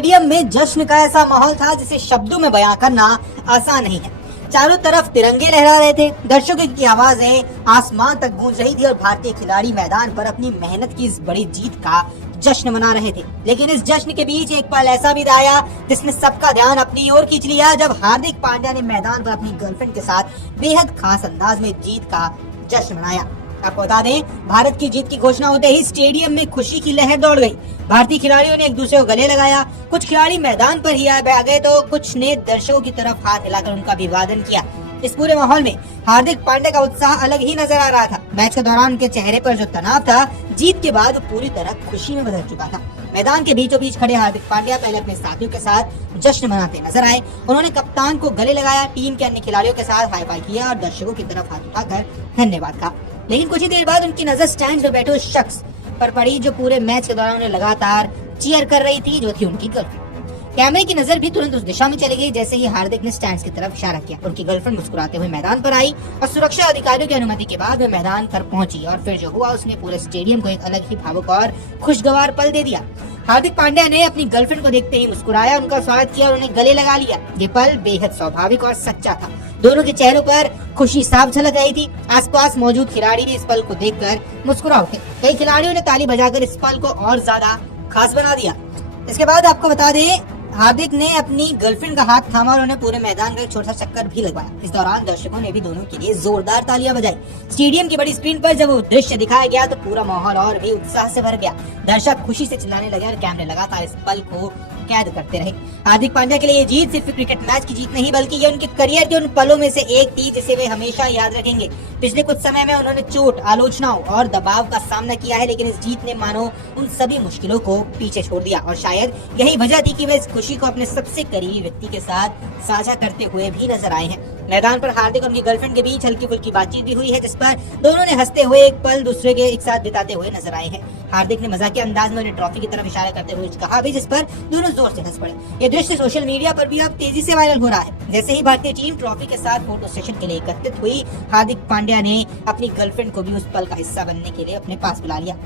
Stadium में जश्न का ऐसा माहौल था जिसे शब्दों में बयां करना आसान नहीं है। चारों तरफ तिरंगे लहरा रहे थे, दर्शकों की आवाजें आसमान तक गूंज रही थी और भारतीय खिलाड़ी मैदान पर अपनी मेहनत की इस बड़ी जीत का जश्न मना रहे थे। लेकिन इस जश्न के बीच एक पल ऐसा भी आया जिसने सबका ध्यान अपनी ओर खींच लिया, जब हार्दिक पांड्या ने मैदान पर अपनी गर्लफ्रेंड के साथ बेहद खास अंदाज में जीत का जश्न मनाया। आपको बता दें, भारत की जीत की घोषणा होते ही स्टेडियम में खुशी की लहर दौड़ गई। भारतीय खिलाड़ियों ने एक दूसरे को गले लगाया, कुछ खिलाड़ी मैदान पर ही आ गए तो कुछ ने दर्शकों की तरफ हाथ हिलाकर उनका अभिवादन किया। इस पूरे माहौल में हार्दिक पांड्या का उत्साह अलग ही नजर आ रहा था। मैच के दौरान उनके चेहरे पर जो तनाव था, जीत के बाद पूरी तरह खुशी में बदल चुका था। मैदान के बीचों बीच खड़े हार्दिक पांड्या पहले अपने साथियों के साथ जश्न मनाते नजर आए। उन्होंने कप्तान को गले लगाया, टीम के अन्य खिलाड़ियों के साथ हाई फाई किया और दर्शकों की तरफ हाथ उठाकर धन्यवाद कहा। लेकिन कुछ ही देर बाद उनकी नजर स्टैंड में बैठे उस शख्स पर पड़ी जो पूरे मैच के दौरान उन्हें लगातार चीयर कर रही थी, जो थी उनकी गर्लफ्रेंड। कैमरे की नजर भी तुरंत उस दिशा में चली गई जैसे ही हार्दिक ने स्टैंड्स की तरफ इशारा किया। उनकी गर्लफ्रेंड मुस्कुराते हुए मैदान पर आई और सुरक्षा अधिकारियों की अनुमति के बाद वे मैदान पर पहुंची और फिर जो हुआ उसने पूरे स्टेडियम को एक अलग ही भावुक और खुशगवार पल दे दिया। हार्दिक पांड्या ने अपनी गर्लफ्रेंड को देखते ही मुस्कुराया, उनका स्वागत किया और उन्हें गले लगा लिया। ये पल बेहद स्वाभाविक और सच्चा था। दोनों के चेहरों पर खुशी साफ झलक रही थी। आसपास मौजूद खिलाड़ी भी इस पल को देखकर मुस्कुरा उठे। कई खिलाड़ियों ने ताली बजाकर इस पल को और ज्यादा खास बना दिया। इसके बाद आपको बता दें, हार्दिक ने अपनी गर्लफ्रेंड का हाथ थामा और उन्हें पूरे मैदान का एक छोटा सा चक्कर भी लगवाया। इस दौरान दर्शकों ने भी दोनों के लिए जोरदार तालियां बजाई। स्टेडियम की बड़ी स्क्रीन पर जब वो दृश्य दिखाया गया तो पूरा माहौल और भी उत्साह से भर गया। दर्शक खुशी से चिल्लाने लगे और कैमरे लगातार इस पल को कैद करते रहे। हार्दिक पांड्या के लिए ये जीत सिर्फ क्रिकेट मैच की जीत नहीं, बल्कि ये उनके करियर के उन पलों में से एक थी जिसे वे हमेशा याद रखेंगे। पिछले कुछ समय में उन्होंने चोट, आलोचनाओं और दबाव का सामना किया है, लेकिन इस जीत ने मानो उन सभी मुश्किलों को पीछे छोड़ दिया और शायद यही वजह थी कि वे इस खुशी को अपने सबसे करीबी व्यक्ति के साथ साझा करते हुए भी नजर आए हैं। मैदान पर हार्दिक और उनकी गर्लफ्रेंड के बीच हल्की फुल्की बातचीत भी हुई है, जिस पर दोनों ने हंसते हुए एक पल दूसरे के एक साथ बिताते हुए नजर आए हैं। हार्दिक ने मजाकिया अंदाज में उन्हें ट्रॉफी की तरफ इशारा करते हुए कहा भी, जिस पर दोनों जोर से हंस पड़े। ये दृश्य सोशल मीडिया पर भी अब तेजी से वायरल हो रहा है। जैसे ही भारतीय टीम ट्रॉफी के साथ फोटो सेशन के लिए एकत्रित हुई, हार्दिक पांड्या ने अपनी गर्लफ्रेंड को भी उस पल का हिस्सा बनने के लिए अपने पास बुला लिया।